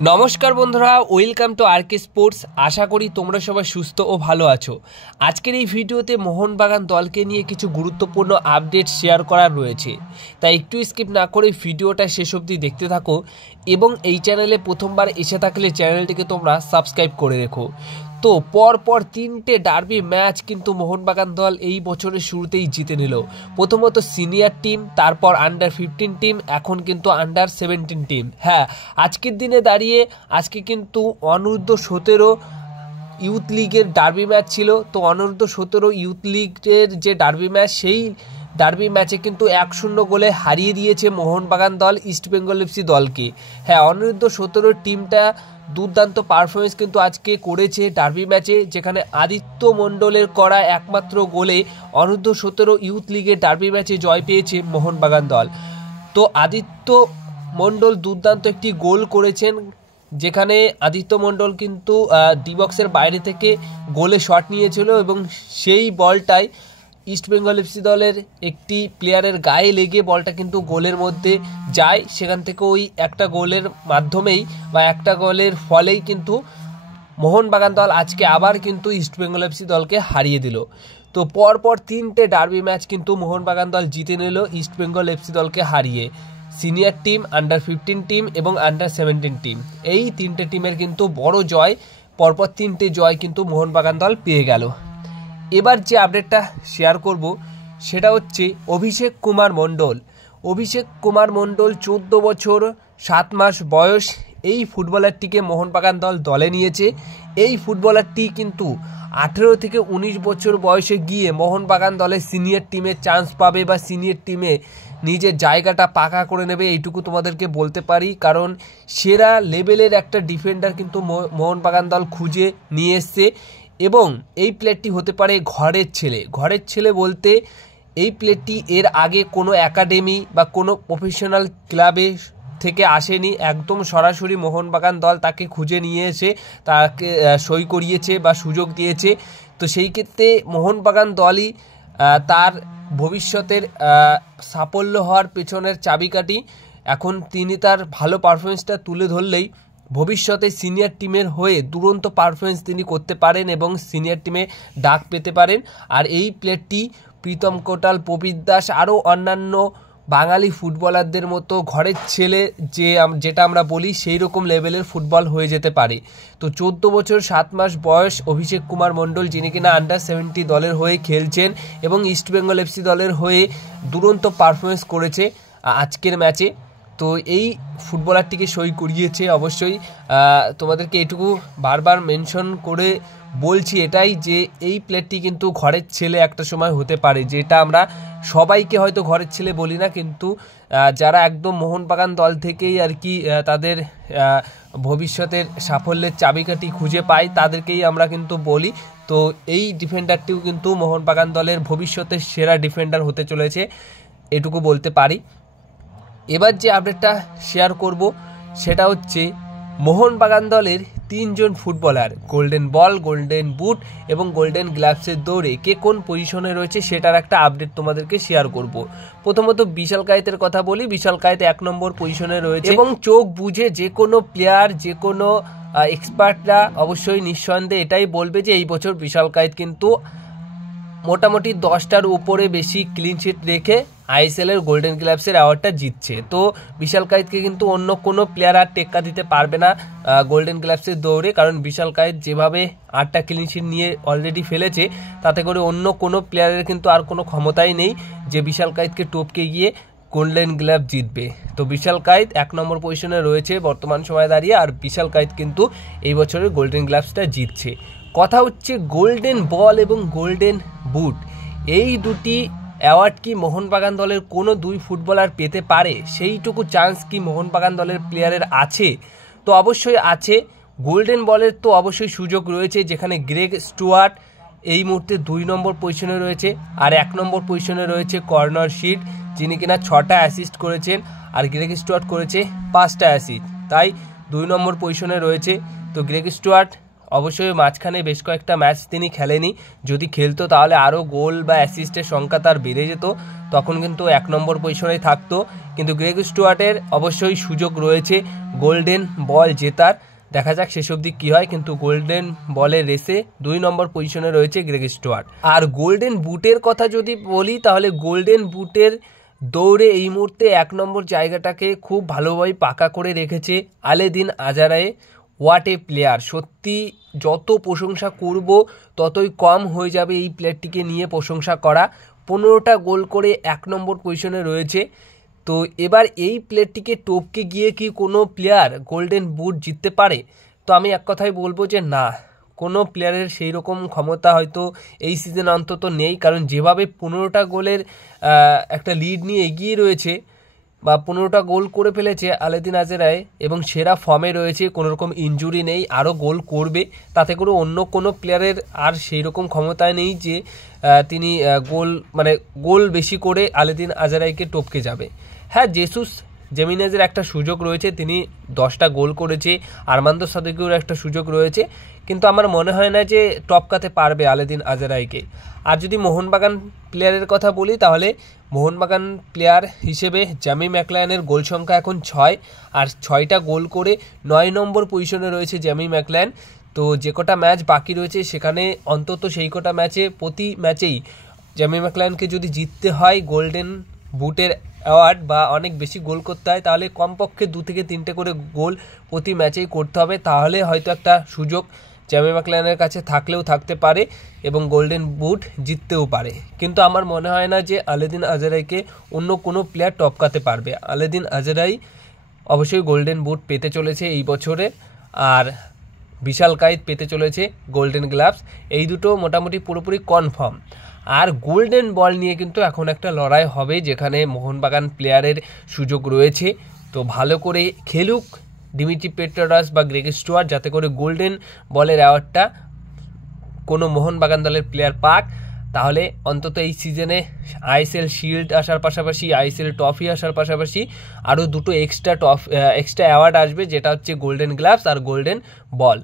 নমস্কার বন্ধুরা, welcome to আরকে sports. আশা করি তোমরা সবাই সুস্থ ও ভালো আছো। আজকের এই ভিডিওতে মোহনবাগান দলকে নিয়ে কিছু গুরুত্বপূর্ণ আপডেট শেয়ার করার রয়েছে, তাই একটু স্কিপ না করে ভিডিওটা শেষ অবধি দেখতে থাকো এবং এই চ্যানেলে প্রথমবার এসে থাকলে চ্যানেলটিকে তোমরা সাবস্ক্রাইব করে রেখো। তো পরপর তিনটে ডার্বি ম্যাচ কিন্তু মোহনবাগান দল এই বছরের শুরুতেই জিতে নিল। প্রথমত সিনিয়র টিম, তারপর আন্ডার 15 টিম, এখন কিন্তু আন্ডার 17 টিম। হ্যাঁ, আজকের দিনে দাঁড়িয়ে আজকে কিন্তু অনূর্ধ্ব 17 ইউথ লিগের ডার্বি ম্যাচ ছিল। তো অনূর্ধ্ব 17 ইউথ লিগের যে ডার্বি ম্যাচ, সেই ডার্বি ম্যাচে কিন্তু 1-0 গোলে হারিয়ে দিয়েছে মোহনবাগান দল ইস্টবেঙ্গল এফসি দলকে। হ্যাঁ, অনূর্ধ্ব 17 টিমটা দুর্দান্ত পারফরমেন্স কিন্তু আজকে করেছে ডার্বি ম্যাচে, যেখানে আদিত্য মণ্ডলের করা একমাত্র গোলে অনূর্ধ্ব 17 ইউথ লিগের ডার্বি ম্যাচে জয় পেয়েছে মোহনবাগান দল। তো আদিত্য মণ্ডল দুর্দান্ত একটি গোল করেছেন, যেখানে আদিত্য মণ্ডল কিন্তু ডি বক্সের বাইরে থেকে গোলে শট নিয়েছিল এবং সেই বলটাই ইস্টবেঙ্গল এফসি দলের একটি প্লেয়ারের গায়ে লেগে বলটা কিন্তু গোলের মধ্যে যায়। সেখান থেকে ওই একটা গোলের মাধ্যমেই বা একটা গোলের ফলেই কিন্তু মোহনবাগান দল আজকে আবার কিন্তু ইস্টবেঙ্গল এফসি দলকে হারিয়ে দিল। তো পরপর তিনটে ডার্বি ম্যাচ কিন্তু মোহনবাগান দল জিতে নিল ইস্টবেঙ্গল এফসি দলকে হারিয়ে। সিনিয়র টিম, আন্ডার 15 টিম এবং আন্ডার 17 টিম, এই তিনটে টিমের কিন্তু বড় জয়, পরপর তিনটে জয় কিন্তু মোহনবাগান দল পেয়ে গেল। এবার যে আপডেটটা শেয়ার করব সেটা হচ্ছে অভিষেক কুমার মণ্ডল। অভিষেক কুমার মণ্ডল 14 বছর 7 মাস বয়স এই ফুটবলারটিকে মোহনবাগান দল দলে নিয়েছে। এই ফুটবলারটি কিন্তু 18 থেকে 19 বছর বয়সে গিয়ে মোহনবাগান দলের সিনিয়র টিমে চান্স পাবে বা সিনিয়র টিমে নিজের জায়গাটা পাকা করে নেবে, এইটুকু তোমাদেরকে বলতে পারি। কারণ সেরা লেভেলের একটা ডিফেন্ডার কিন্তু মোহনবাগান দল খুঁজে নিয়ে এসছে এবং এই প্লেয়ারটি হতে পারে ঘরের ছেলে। ঘরের ছেলে বলতে এই প্লেয়ারটি এর আগে কোনো একাডেমি বা কোনো প্রফেশনাল ক্লাবে থেকে আসেনি, একদম সরাসরি মোহনবাগান দল তাকে খুঁজে নিয়ে এসে তাকে সই করিয়েছে বা সুযোগ দিয়েছে। তো সেই ক্ষেত্রে মোহনবাগান দলই তার ভবিষ্যতের সাফল্য হওয়ার পেছনের চাবিকাঠি। এখন তিনি তার ভালো পারফরমেন্সটা তুলে ধরলেই ভবিষ্যতে সিনিয়র টিমের হয়ে দুরন্ত পারফরমেন্স তিনি করতে পারেন এবং সিনিয়র টিমে ডাক পেতে পারেন। আর এই প্লেয়ারটি প্রীতম কোটাল, প্রবীর দাস, আরও অন্যান্য বাঙালি ফুটবলারদের মতো ঘরের ছেলে যেটা আমরা বলি সেই রকম লেভেলের ফুটবল হয়ে যেতে পারে। তো 14 বছর 7 মাস বয়স অভিষেক কুমার মণ্ডল, যিনি কিনা আন্ডার 70 দলের হয়ে খেলছেন এবং ইস্টবেঙ্গল এফসি দলের হয়ে দুরন্ত পারফরমেন্স করেছে আজকের ম্যাচে। তো এই ফুটবলারটিকে সই করিয়েছে। অবশ্যই তোমাদেরকে এটুকু বারবার মেনশন করে বলছি এটাই, যে এই প্লেয়ারটি কিন্তু ঘরের ছেলে একটা সময় হতে পারে, যেটা আমরা সবাইকে হয়তো ঘরের ছেলে বলি না, কিন্তু যারা একদম মোহনবাগান দল থেকেই আর কি তাদের ভবিষ্যতের সাফল্যের চাবিকাঠি খুঁজে পায় তাদেরকেই আমরা কিন্তু বলি। তো এই ডিফেন্ডারটিও কিন্তু মোহনবাগান দলের ভবিষ্যতের সেরা ডিফেন্ডার হতে চলেছে, এটুকু বলতে পারি। এবার যে আপডেটটা শেয়ার করব সেটা হচ্ছে মোহনবাগান দলের 3 জন footballer golden ball, golden boot এবং গোল্ডেন গ্লাভসের দৌড়ে কে কোন পজিশনে রয়েছে সেটার একটা আপডেট তোমাদেরকে শেয়ার করব। প্রথমত বিশাল কায়েতের কথা বলি। বিশাল কায়েত 1 নম্বর পজিশনে রয়েছে এবং চোখ বুঝে যে কোনো প্লেয়ার, যে কোনো এক্সপার্টরা অবশ্যই নিঃসন্দেহে এটাই বলবে যে এই বছর বিশাল কায়েত কিন্তু মোটামুটি 10টার উপরে বেশি ক্লিন শিট রেখে আইএসএল এর গোল্ডেন গ্লাভসের অ্যাওয়ার্ডটা জিতছে। তো বিশাল কায়েতকে কিন্তু অন্য কোনো প্লেয়ার আর টেক্কা দিতে পারবে না গোল্ডেন গ্লাভসের দৌড়ে, কারণ বিশাল কায়েত যেভাবে 8টা ক্লিন শিট নিয়ে অলরেডি ফেলেছে, তাতে করে অন্য কোনো প্লেয়ারের কিন্তু আর কোনো ক্ষমতাই নেই যে বিশাল কায়েতকে টপকে গিয়ে গোল্ডেন গ্লাভ জিতবে। তো বিশাল কায়েত 1 নম্বর পজিশনে রয়েছে বর্তমান সময়ে দাঁড়িয়ে, আর বিশাল কায়েত কিন্তু এই বছরের গোল্ডেন গ্লাভসটা জিতছে। কথা হচ্ছে গোল্ডেন বল এবং গোল্ডেন বুট, এই দুটি অ্যাওয়ার্ড কি মোহনবাগান দলের কোনো 2 ফুটবলার পেতে পারে? সেইটুকু চান্স কি মোহনবাগান দলের প্লেয়ারের আছে? তো অবশ্যই আছে। গোল্ডেন বলের তো অবশ্যই সুযোগ রয়েছে, যেখানে গ্রেগ স্টুয়ার্ট এই মুহূর্তে 2 নম্বর পজিশনে রয়েছে, আর 1 নম্বর পজিশনে রয়েছে কর্নার শিট, যিনি কিনা 6টা অ্যাসিস্ট করেছেন, আর গ্রেগ স্টুয়ার্ট করেছে 5টা অ্যাসিস্ট, তাই 2 নম্বর পজিশনে রয়েছে। তো গ্রেগ স্টুয়ার্ট অবশ্যই মাঝখানে বেশ কয়েকটা ম্যাচ তিনি খেলেনি, যদি খেলতো তাহলে আরও গোল বা অ্যাসিস্টের সংখ্যা তার বেড়ে যেত, তখন কিন্তু 1 নম্বর পজিশনে থাকতো। কিন্তু গ্রেগ স্টুয়ার্টের অবশ্যই সুযোগ রয়েছে গোল্ডেন বল জেতার, দেখা যাক শেষ অবধি কী হয়। কিন্তু গোল্ডেন বলের রেসে 2 নম্বর পজিশনে রয়েছে গ্রেগ স্টুয়ার্ট। আর গোল্ডেন বুটের কথা যদি বলি, তাহলে গোল্ডেন বুটের দৌড়ে এই মুহূর্তে 1 নম্বর জায়গাটাকে খুব ভালোভাবে পাকা করে রেখেছে আলেদিন আজারায়ে। What a player! সত্যি যত প্রশংসা করব ততই কম হয়ে যাবে এই প্লেয়ারটিকে নিয়ে প্রশংসা করা। 15টা গোল করে 1 নম্বর পজিশনে রয়েছে। তো এবার এই প্লেয়ারটিকে টপকে গিয়ে কি কোনো প্লেয়ার গোল্ডেন বুট জিততে পারে? তো আমি এক কথাই বলবো যে না, কোনো প্লেয়ারের সেই রকম ক্ষমতা হয়তো এই সিজনে অন্তত নেই। কারণ যেভাবে 15টা গোলের একটা লিড নিয়ে এগিয়ে রয়েছে বা 15টা গোল করে ফেলেছে আলেদিন আজারায়ে এবং সেরা ফর্মে রয়েছে, কোনো রকম ইনজুরি নেই, আরও গোল করবে, তাতে করে অন্য কোনো প্লেয়ারের আর সেই রকম ক্ষমতা নেই যে তিনি গোল বেশি করে আলেদিন আজারায়েকে টপকে যাবে। হ্যাঁ, জেসুস জেমিনেজের একটা সুযোগ রয়েছে, তিনি 10টা গোল করেছে, আরমান্দো সাদিকের একটা সুযোগ রয়েছে, কিন্তু আমার মনে হয় না যে টপকাতে পারবে আলেদিন আজারায়েকে। আর যদি মোহনবাগান প্লেয়ারের কথা বলি, তাহলে মোহনবাগান প্লেয়ার হিসেবে জ্যামি ম্যাকলায়নের গোল সংখ্যা এখন 6, আর 6টা গোল করে 9 নম্বর পজিশনে রয়েছে জ্যামি ম্যাকলায়ন। তো যে কটা ম্যাচ বাকি রয়েছে সেখানে অন্তত সেই কটা ম্যাচে প্রতি ম্যাচেই জ্যামি ম্যাকলায়নকে যদি জিততে হয় গোল্ডেন বুটের অ্যাওয়ার্ড বা অনেক বেশি গোল করতে হয়, তাহলে কমপক্ষে 2 থেকে 3টে করে গোল প্রতি ম্যাচেই করতে হবে, তাহলে হয়তো একটা সুযোগ জ্যামি ম্যাকলায়নের কাছে থাকলেও থাকতে পারে এবং গোল্ডেন বুট জিততেও পারে। কিন্তু আমার মনে হয় না যে আলেদিন আজারায়েকে অন্য কোনো প্লেয়ার টপকাতে পারবে। আলেদিন আজারায়ে অবশ্যই গোল্ডেন বুট পেতে চলেছে এই বছরে, আর বিশাল কায়েত পেতে চলেছে গোল্ডেন গ্লাভস। এই দুটো মোটামুটি পুরোপুরি কনফার্ম। আর গোল্ডেন বল নিয়ে কিন্তু এখন একটা লড়াই হবে, যেখানে মোহনবাগান প্লেয়ারের সুযোগ রয়েছে। তো ভালো করে খেলুক ডিমিট্রি পেট্রাস বা গ্রেগ স্টুয়ার্ট, যাতে করে গোল্ডেন বলের অ্যাওয়ার্ডটা কোনো মোহনবাগান দলের প্লেয়ার পাক। তাহলে অন্তত এই সিজনে আইএসএল শিল্ড আসার পাশাপাশি আইএসএল ট্রফি আসার পাশাপাশি আরও 2টো এক্সট্রা অ্যাওয়ার্ড আসবে, যেটা হচ্ছে গোল্ডেন গ্লাভস আর গোল্ডেন বল।